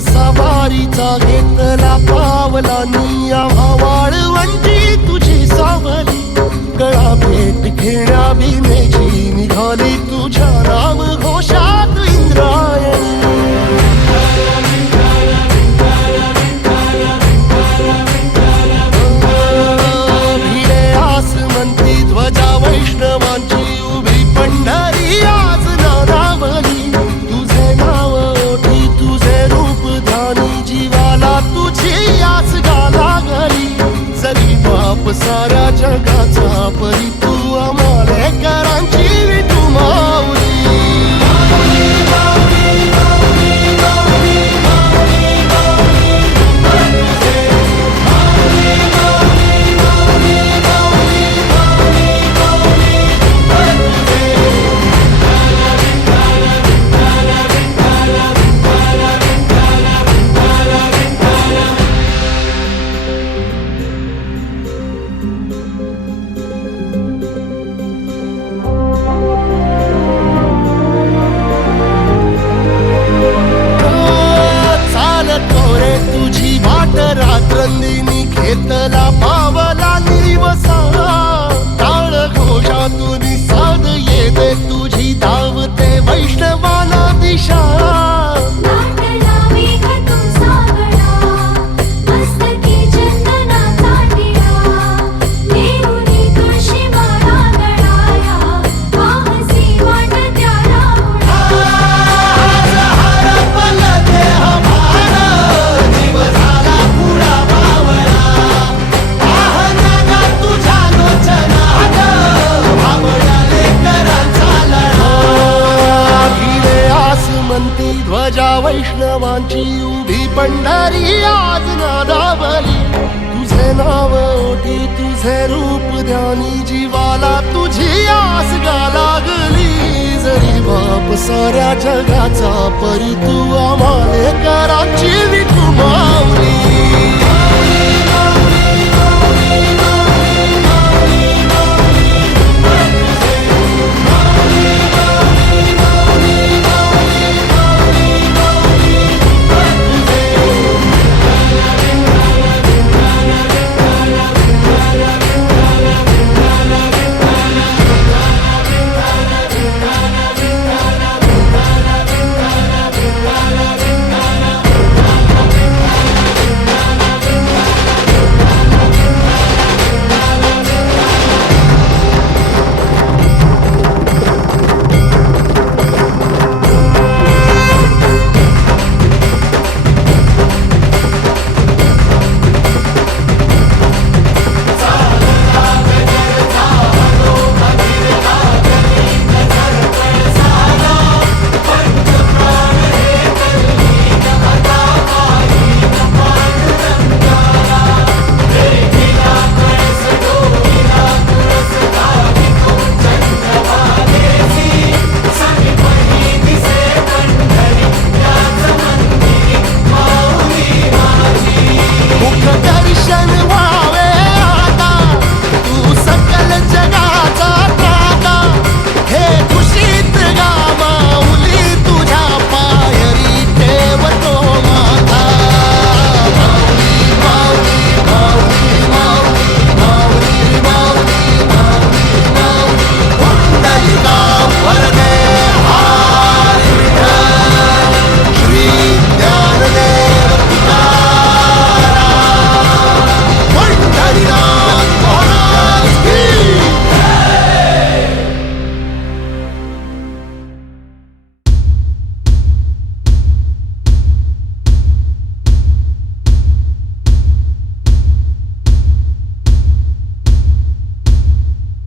सवारीचा घेतला पावला निया वाळवंटी तुझी सावली गळा भेट घेण्या भीमेची निघाली तुझ्या राम घोषात इंद्रायणी भिडे आसमंती ध्वजा वैष्णवांची उभी पंढरी आज नादावली तुझे नाव ओठी तुझे रूप ध्यानी जीवाला तुझी आस गाला गली जरी बाप साऱ्या जगाचा परी तू आमालेकरांची विठू माऊली रात्रंदिनी घेतला पावला निवसा टाळ घोषातून साध येते तुझी धावते वैष्णवाला दिशा ध्वजा वैष्णवांची उभी पंढरी आज नादावली तुझे नाव ओठी तुझे रूप ध्यानी जीवाला तुझी आस गा लागली जरी बाप साऱ्या जगाचा परी तू आमालेकरांची विठू माऊली